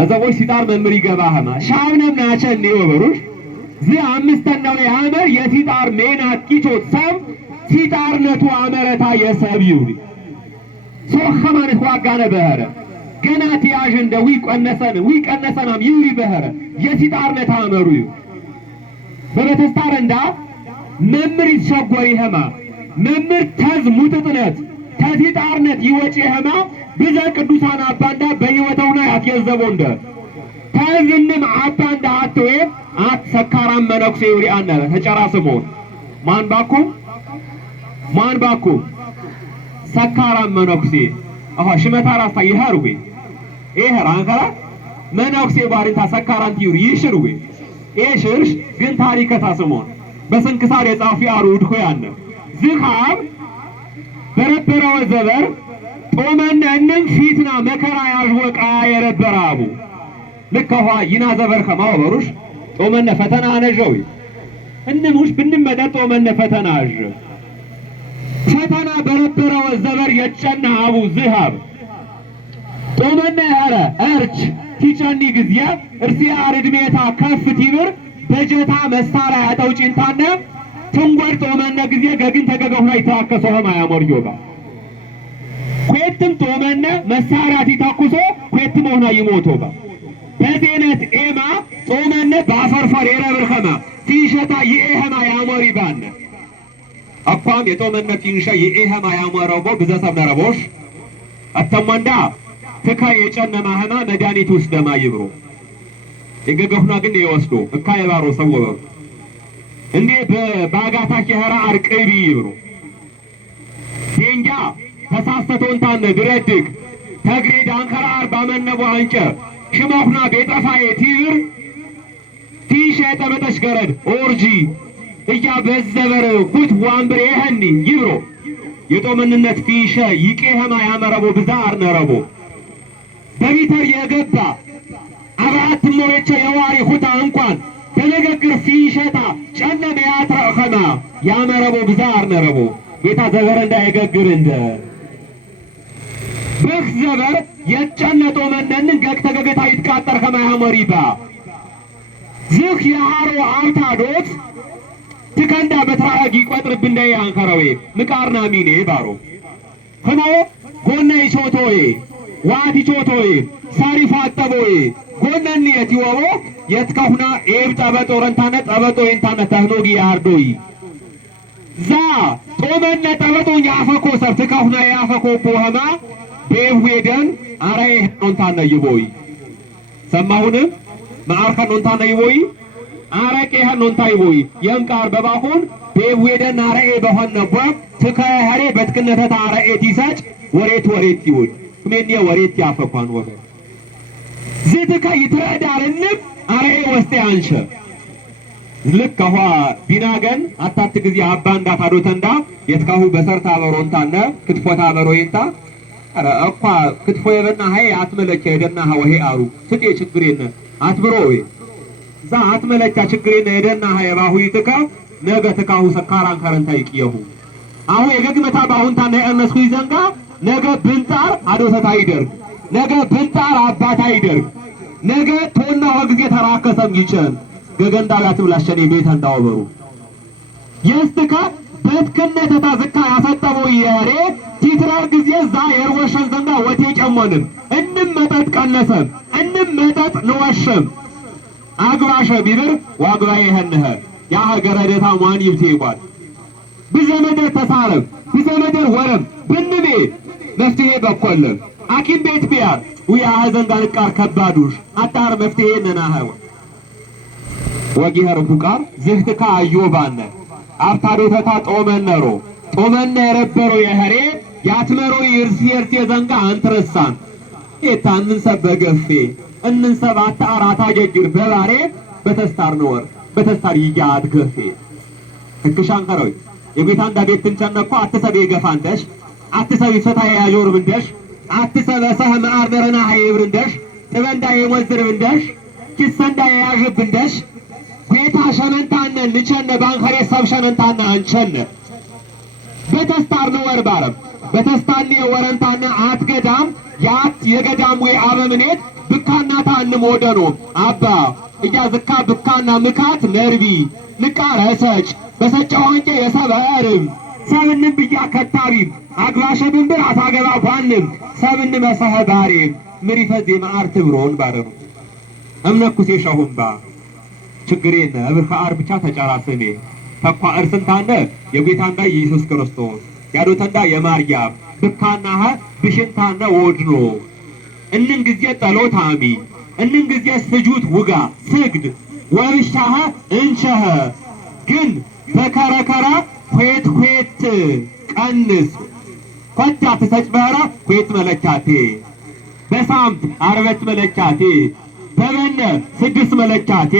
አዘቦች ሲጣር መምሪ ገባህማ ሻብነም ናቸን ወበሩሽ ዚ አምስተኛው ያመር የሲጣር ሜና ቂቾት ሰብ ሲጣርነቱ አመረታ የሰብ ይውሪ ሶኸማን ኳጋነ በህረ ገና ትያዥ እንደ ዊቀነሰናም ይውሪ በህረ የሲጣርነት አመሩ በበተስታር እንዳ መምር ይሸጎር ይሄማ መምር ተዝ ሙጥጥነት ተሲጣርነት ይወጪ ይሄማ ብዘ ቅዱሳን አባንዳ በህይወተውና ያትየዘቦ እንደ ተዝንም አባንዳ አትዌ ሰካራም መነኩሴ ይውሪ አነረ ተጨራስሞን ማን ባኩ ሰካራም መነኩሴ አሃ ሽመታ ራስታ ይሃርዌ ይሄር አንከራ መነኩሴ ባሪታ ሰካራን ይውሪ ይሽርዌ ይሽርሽ ግን ታሪከታ ስሞን በስንክሳር የጻፊ አሩድ ሆያነ ዝኻብ በረበረው ዘበር ጦመነንም ፊትና መከራ ያዥወቃ የረበራቡ ልከዋ ይና ዘበር ከማወበሩሽ ጦመነ ፈተና አነጀው እንሙሽ ብንመደ ጦመነ ፈተና አጀ ፈተና በረበረው ዘበር የጨና አቡ ዝሃብ ጦመነ ያረ እርች ቲጨኒ ጊዜ እርሲያ አርድሜታ ከፍ ቲብር በጀታ መሳሪያ ያጠውጪንታነ ትንጓድ ጦመነ ጊዜ ገግን ተገገሁ ላይ ተአከሰው ማያሞርጆባ ኮትም ጦመነ መሳሪያ ቲታኩሶ ኮትም ሆና ይሞቶባ በዜነት ኤማ ጦመነ ባፈርፈር የረብርከማ ቲሸታ ይኤህማ ያሞሪባነ አቋም የጦመነ ቲንሻ ይኤህማ ያሞረቦ ብዘሰብ ነረቦሽ አተማንዳ ተካ የጨነማ ህማ መድኃኒት ውስጥ ደማ ይብሮ የገገሁና ግን ይወስዶ እካ የባሮ ሰወበ እንዴ በባጋታ ከራ አርቀቢ ይብሮ ዴንጃ ተሳስተቶንታነ ድረድግ ተግሬድ አንከራ አርባ መነቦ አንጨ ሽማሁና ቤጠፋዬ ቲር ቲሸ ተመጠሽ ገረድ ኦርጂ እያ በዘበር ሁት ዋምብሬ ይሄኒ ይብሮ የጦመንነት ፊሸ ይቄህማ ያመረቦ ብዛር ነረቦ በቢተር የገባ አራት ሞሬቸ የዋሪ ሁታ እንኳን ተነገግር ፊሸታ ጨነመ ያትረኸማ ያመረቦ ብዛር ነረቦ ጌታ ዘበር እንዳይገግር እንደ በክ ዘበር የጨነጦ መነንን ገክተገገታ ይትቃጠር ከማ ያመሪባ ዝኽ የሃሮ አውታዶት ትከንዳ በትራጊ ቆጥርብ እንደ ያንከረዌ ምቃርና ሚኔ ባሮ ሆኖ ጎነ ይቾቶዬ ዋቲ ቾቶዬ ሳሪፋ አጠቦዬ ጎነን የቲወቦ የትከሁና ኤብ ጠበጦረንታነ ጠበጦይንታነ ተህኖጊ ያርዶይ ዛ ጦመነ ጠበጦኝ ያፈኮ ሰብ ትከሁና ያፈኮ ቦህማ ቤሁዴን አራይ ሆንታነ ይቦይ ሰማሁን ማአርከን ሆንታነ ይቦይ አረቄ ሆንታ ይቦይ የንቃር በባሁን ቤሁዴን አራይ በሆነቦ ትከሃሬ በትክነተታ አራይ ቲሳጭ ወሬት ይውል ምን የወሬት ያፈኳን ወበ ዝትከ ይትረዳልንም አራይ ወስተ አንሸ ልከዋ ቢናገን አታት ጊዜ አባንዳ ታዶተንዳ የትካሁ በሰርታ በሮንታነ ክትፎታ በሮይንታ አረ አኳ ክትፎ የበና ሃይ አትመለከ የደና ሃወሄ አሩ ትጤ ችግሬነ አትብሮ ወይ ዛ አትመለካ ችግሬነ የደና ሃይ ባሁ ይትካ ነገ ተካሁ ሰካራን ካረንታ ይቅየሁ አሁ የገግመታ ባሁንታና ያነስኩ ይዘንጋ ነገ ብንጣር አዶሰታ ይደርግ ነገ ብንጣር አባታ ይደርግ ነገ ቶና ወግዜ ተራከሰም ይቸን ገገንዳላት ብላሸኔ ቤት እንዳወበሩ የስተካ በትከነተ ታዝካ ያሰጠበው የሬ ቲትራር ጊዜ ዛ የርወሸን ዘንጋ ወቴ ጨሞንም እንም መጠጥ ቀነሰም እንም መጠጥ ንወሸም አግባሸ ቢብር ዋግባ ይሄንህ ያ ሀገረደታ ማን ይብቴ ይቋል በዘመደር ተሳረም በዘመደር ወረም ብንቤ መፍትሄ በኮለም አኪም ቤት ቢያር ወያ ሀዘን ጋልቃር ከባዱሽ አጣር መፍትሄ ነናኸው ወጊህር ፉቃር ዝህትካ አዮባነ አፍታዶተታ ጦመነ የረበሮ የህሬ ያትመሮ ይርስ የዘንጋ አንትረሳን የታንን ሰበገፌ እንንሰብ አታራታ ጀግር በባሬ በተስታር ነወር በተስታር ይያት ገፌ ትክሻንከሮይ የጌታን ዳቤት ትንጨነቆ አትሰብ የገፋንደሽ አትሰብ ይፈታ ያጆር ብንደሽ አትሰብ ሰህ ማርበረና hayብርንደሽ ጥበንዳ የሞዝር ብንደሽ ኪሰንዳ ያያጅ ብንደሽ ጌታ ሸመንታነ ልቸነ ባንከሬ ሰብሸነንታነ አንቸነ በተስታር ነወር ባረም በተስታኔ ወረንታነ አትገዳም ያት የገዳም ወይ አበምኔት ብካናታ እንሞደኖ አባ እያዝካ ብካና ምካት ነርቢ ንቃረሰጭ በሰጫዋንጨ የሰበርም ሰብንም ብያ ከታቢም አግባሸ ብንብር አታገባ ጓንም ሰብን መሰህ ባሬም ምሪፈዝ የማር ትብሮን ባረሩ እምነኩሴ ሸሁምባ ችግሬነ ብርካ አር ብቻ ተጨራስኔ ተኳ እርስንታነ የጌታንዳ ኢየሱስ ክርስቶስ ያዶተንዳ የማርያም ብካናህ ብሽንታነ ወድኖ እንን ጊዜ ጠሎታሚ እንን ጊዜ ስጁት ውጋ ስግድ ወብሻህ እንቸህ ግን በከረከራ ခွት ቀንስ ኮታ ተሰጭበራ ခွት መለቻቴ በሳምት አርበት መለቻቴ በበነ 6 መለቻቴ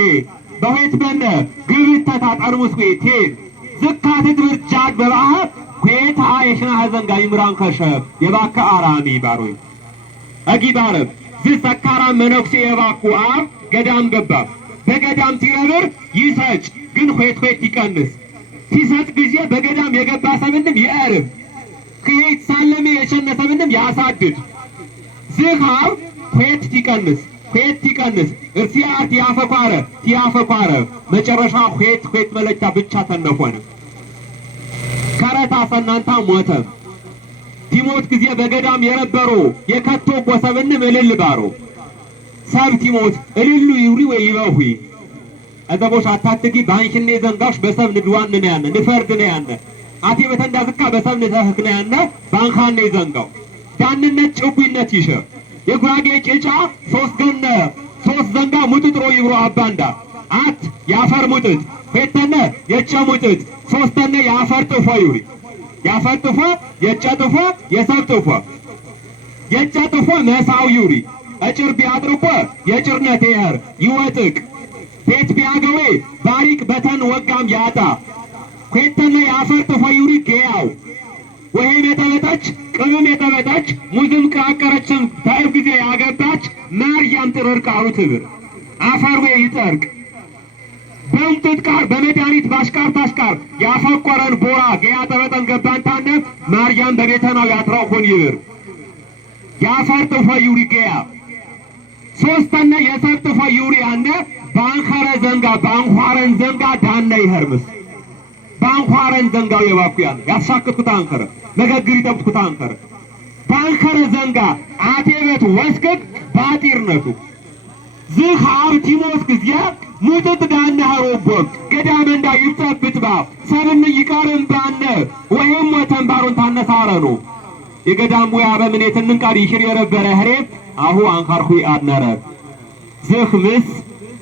በሁት በነ ግብተታ ጠርሙስ ခွቴ ዝካት ድርጃት በባህ ခွታ የሽና ሀዘንጋ ይምራን ከሸፍ የባከ አራሚ ባሮይ አጊባረብ ዝሰካራ መነኩሴ የባኩ አብ ገዳም ገባ በገዳም ሲረብር ይሰጭ ግን ခွት ይቀንስ ሲሰጥ ጊዜ በገዳም የገባ ሰብንም ይአርብ ከይት ሳለሜ የቸነሰብንም ያሳድድ ዝኻብ ခွት ይቀንስ እርሲያት ያፈቋረ መጨረሻ ခွት መለቻ ብቻ ተነፎነ ከረታ ሰናንታ ሞተ ቲሞት ጊዜ በገዳም የረበሮ የከቶ ቆሰብንም እልል ባሮ ሰብ ቲሞት እልሉ ይውሪ ወይ ይበሁ አዘቦሽ አታትጊ ባንሽኔ ዘንጋሽ በሰብ ንድዋን ነው ያነ ንፈርድ ነው ያነ አቲ በተንዳዝካ በሰብ ንተህክ ነው ያነ ባንካኔ ዘንጋው ዳንነት ጭቁይነት ይሸ የጉራጌ ጭጫ 3 ዘንጋ ሙጥጥሮ ይብሮ አባንዳ አት ያፈር ሙጥጥ ፈተነ የጨ ሙጥጥ 3 ያፈር ጥፎ ይውሪ ያፈር ጥፎ የጨ ጥፎ የሰብ ጥፎ የጨ ጥፎ መሳው ይውሪ እጭር ቢያጥርቆ የጭርነት ይሄር ይወጥቅ ቤት ቢያገዌ ባሪክ በተን ወጋም ያጣ ခွተነ ያፈር ጥፎ ይውሪ ገያው ወሄ የተበጣች ቅምም የተበጣች ሙዝም ቃቀረችም ታይብ ጊዜ ያገባች ማርያም ጥርርቃሩ ትብር አፈር ወይ ይጠርቅ በእንጥቃር በመድኃኒት ባሽቃር ታሽቃር ያፈቆረን ቦራ ገያ ተበጠን ገባንታነ ማርያም በቤተናው ያትራውን ይብር ያፈር ጥፎ ይውሪ ገያ 3 የሰብ ጥፎ ይውሪ አነ ባንኸረ ዘንጋ ባንኋረን ዘንጋ ዳነ ይሄርምስ ባንኋረን ዘንጋው የባኩያን ያሻክቱት አንከረ መገግሪ ጠብኩት አንከረ ባንኸረ ዘንጋ አቴበት ወስከክ ባጢርነቱ ዝህ አርቲሞስ ጊዜ ሙጥጥ ዳነ ሀሮቦ ገዳም እንዳ ይጠብጥባ ሰብን ይቃረን ባነ ወሄም ወተንባሩን ታነሳረኑ የገዳም ወይ አበምኔት እንንቃሪ ይሽር የረበረ ህሬ አሁ አንካርኩ አድነረ ዝህ ምስ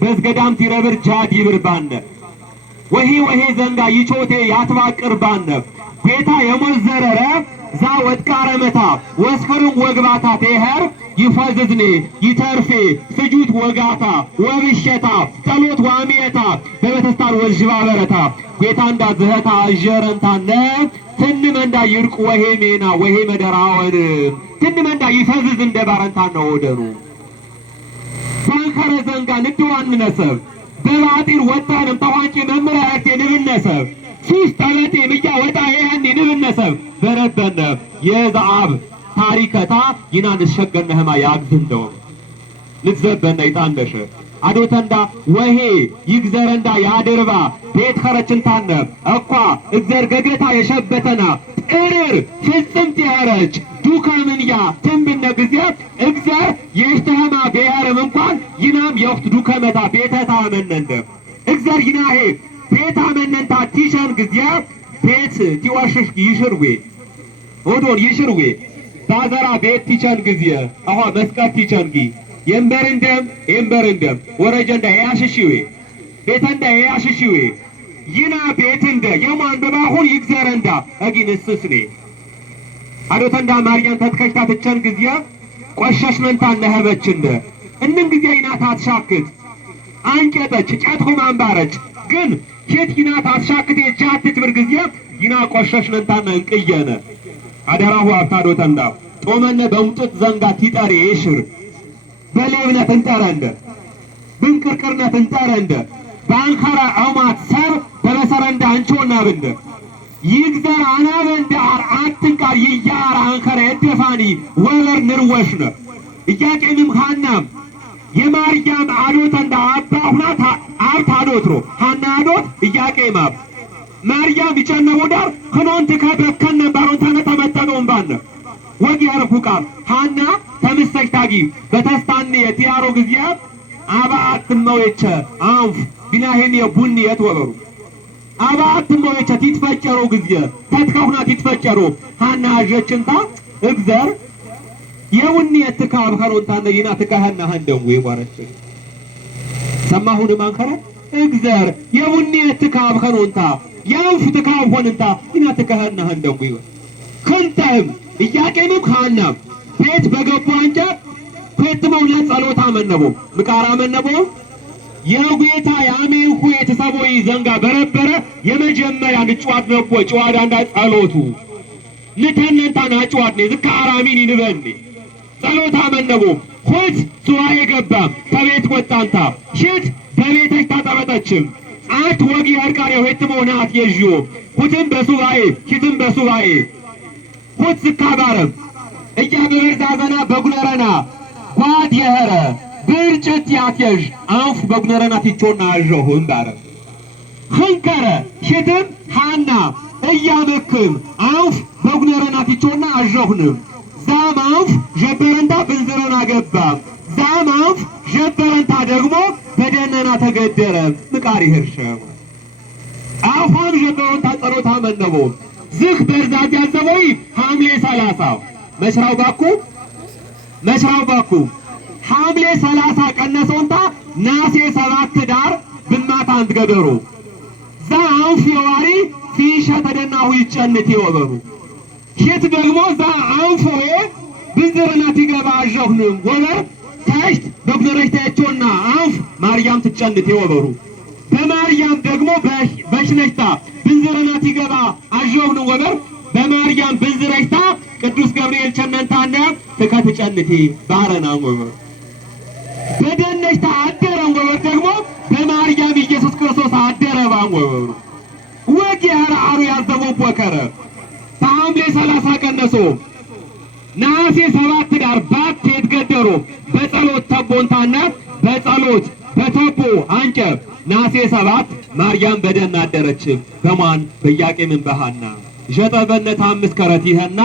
በዝገዳም ትረብር ጃድ ይብርባነ ወሄ ዘንጋ ይቾቴ ያትባቅር ባነ ጌታ የሞዘረረ ዛ ወጥቃረ መታ ወስከሩም ወግባታ ተህር ይፈዝዝኔ ይተርፌ ስጁት ወጋታ ወብሸታ ጸሎት ዋሚየታ በበተስታር ወጅባ በረታ ጌታ እንዳ ዝህታ አጀረንታነ ትንመንዳ ይርቁ ወሄ ሜና ወሄ መደራወን ትንመንዳ ይፈዝዝ እንደ ባረንታ ነው ወደሩ ባንከረ ዘንጋ ንድዋን ነሰብ በባጢር ወጣንም ተዋንጭ መምራያት የንብነሰብ ሱስ ተበቴ ምያ ወጣ ይህን ንብነሰብ በረበነ የዛአብ ታሪከታ ይናን ሸገነህማ ያግዝንደው ልትዘበነ ይጣንደሽ አዶተንዳ ወሄ ይግዘረንዳ ያድርባ ቤት ኸረችንታነ እኳ እግዘር ገገታ የሸበተና ጥርር ፍጽምት ያረች ዱከምንያ ትንብነ ጊዜ እግዘር የሽተህማ ብሔርም እንኳን ይናም የወቅት ዱከመታ ቤተታ መነንደ እግዘር ይናሄ ቤታ መነንታ ቲሸን ጊዜ ቤት ቲዋሽሽ ይሽርዌ ኦዶን ይሽርዌ ባዘራ ቤት ቲቸን ጊዜ አኋ መስቀት ቲቸንጊ የምበርንደም ወረጀንዳ ያሽሽዌ ቤተንዳ ያሽሽዌ ይና ቤትንደ የማን በባሁን ይግዘረንዳ አጊንስስኔ አዶተንዳ ማርያን ተትከሽታ ትቸን ጊዜ ቆሸሽ መንታ ነህበችንደ እንን ጊዜ ይና ታትሻክት አንቄጠች ጨትኩም አንባረች ግን ኬት ይና ታትሻክት የጃት ትብር ጊዜ ይና ቆሸሽ መንታና እንቅየነ አደራሁ አብታዶተንዳ ጦመነ በሙጥት ዘንጋ ቲጠሪ ይሽር በሌብነት እንጠረንደ ብንቅርቅርነት እንጠረንደ በአንከራ አውማት ሰብ በመሰረንዳ አንቾና ብንደ ይግዘር አናበንደ አትንቃር ይያር አንከራ የደፋኒ ወበር ንርወሽነ እያቄንም ሃናም የማርያም አዶተንዳ አባሁናት አብት አዶትሮ ሃና አዶት እያቄማብ ማርያም ይጨነው ዳር ከኖን ተከበከነ ባሮን ተመተነውን ባነ ወግ ያረፉ ቃል ሃና ተምስተሽታጊ በተስታኒ የቲያሮ ጊዜ አባት መውየቸ አንፍ ቢናሄን የቡኒ የትወበሩ አባት መውየቸ ትትፈጨሩ ጊዜ ተትከውና ትትፈጨሩ ሃና አጀችንታ እግዘር የቡኒ የትካብ ከሮንታነ ይና ተካህና አንደው ይባረች ሰማሁን ማንከረ እግዘር የቡኒ የትካብ ከሮንታ ያንፍ ተካብ ሆንንታ ይና ተካህና አንደው ይባረች ከንታም እያቄንም ካና ቤት በገቡ አንጃ ከትመው ለጸሎታ መነቦ ምቃራ መነቦ የጌታ ያሜንኩ የተሰቦይ ዘንጋ በረበረ የመጀመሪያ ንጭዋት ነቦ ጭዋዳ እንዳ ጸሎቱ ንተነንታና ጭዋት ነው ዝካራሚን ይንበኒ ጸሎታ መነቦ ሆት ሱራዬ ገባ ከቤት ወጣንታ ሽት በቤተች ታጠበጠችም አት ወጊ አርቃሪ ወይትመው ናት የጂዮ ሁትም በሱባኤ ሽትም በሱባኤ ሆት ዝካባረም እያ በበርዛዘና በጉነረና ጓድ የኸረ ብርጭት ያትየዥ አንፍ በጉነረና ቲቾና አጀሁን ባረ ኸንከረ ሽትም ሃና እያመክም አንፍ በጉነረና ቲቾና አጀሁንም ዛም አንፍ ጀበረንታ ብንዝረና ገባ ዛም አንፍ ጀበረንታ ደግሞ በደነና ተገደረ ምቃሪ ህርሸ አፋም ጀበረንታ ጸሎታ መነቦ ዝኽ በርዛት ያዘበይ ሐምሌ 30 መሽራው ባኩ ሐምሌ 30 ቀነሶንታ ናሴ 7 ዳር ብማታ አንትገደሩ ዛ አንፍ የዋሪ ፊሸ ተደናሁ ይጨንት ይወበሩ ሼት ደግሞ ዛ አንፎ ብንዝርና ትገባ አጀሁንም ወበር ታሽት በግነረሽታቸውና አንፍ ማርያም ትጨንት ይወበሩ በማርያም ደግሞ በሽነሽታ ብንዝርና ትገባ አጀሁንም ወበር በማርያም ብንዝረሽታ ቅዱስ ገብርኤል ቸነንታና ተከተጨንቴ ባረና ወበር በደነሽታ አደረን ወበር ደግሞ በማርያም ኢየሱስ ክርስቶስ አደረባ ወበር ወግ ያራሩ ያዘበው ወከረ ሐምሌ 30 ቀነሶ ናሴ 7 ዳር ባት የተገደሩ በጸሎት ተቦንታና በጸሎት በተቦ አንጨ ናሴ 7 ማርያም በደና አደረች በማን በኢያቄምን በሐና ዠጠበነት 5 ከረት ይሄና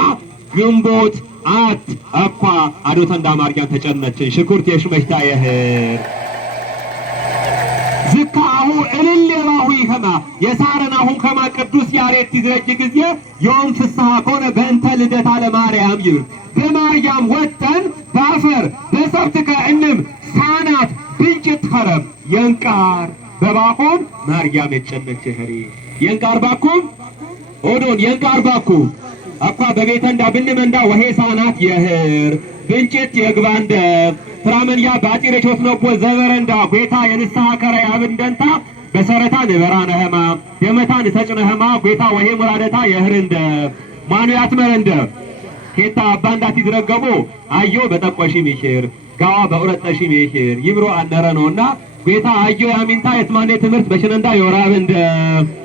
ግንቦት አት አኳ አዶተንዳ ማርያም ተጨነችን ሽኩርት የሽመሽታ የህር ዝካሁ እልልባሁ ይከማ የሳረናሁ ከማ ቅዱስ ያሬድ ትዝረጅ ጊዜ ዮም ፍስሐ ኮነ በእንተ ልደታ ለማርያም ይብር በማርያም ወጠን ባፈር በሰብትከ እንም ሳናት ብንጭት ኸረብ የንቃር በባኮን ማርያም የጨነች ህሪ የንቃር ባኩም ኦዶን የንቃር ባኩ አኳ በቤተንዳ ብንመንዳ ወሄ ሳናት የህር ብንጭት የግባንደ ፍራመንያ ባጢረቾት ነው ዘበረንዳ ጌታ የንስሐ ከረ ያብንደንታ በሰረታ ንበራነህማ የመታ ንሰጭነህማ ጌታ ወሄ ሙራደታ የህርንደ ማኑያት መረንደ ኬታ አባንዳት ይዝረገቡ አዮ በጠቆሺ ሚሽር ጋዋ በኡረጠሺ ሚሽር ይብሮ አነረ ነውና ቤታ አዮ ያሚንታ የትማኔ ትምህርት በሽነንዳ የወራብ እንደ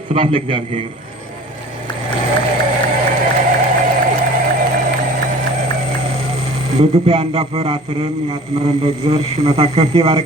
ስብሐት ለእግዚአብሔር። በግብ አንዳፈር አትርም ያትመረን በእግዚአብሔር ሽመታ ከፍ ይባርክ።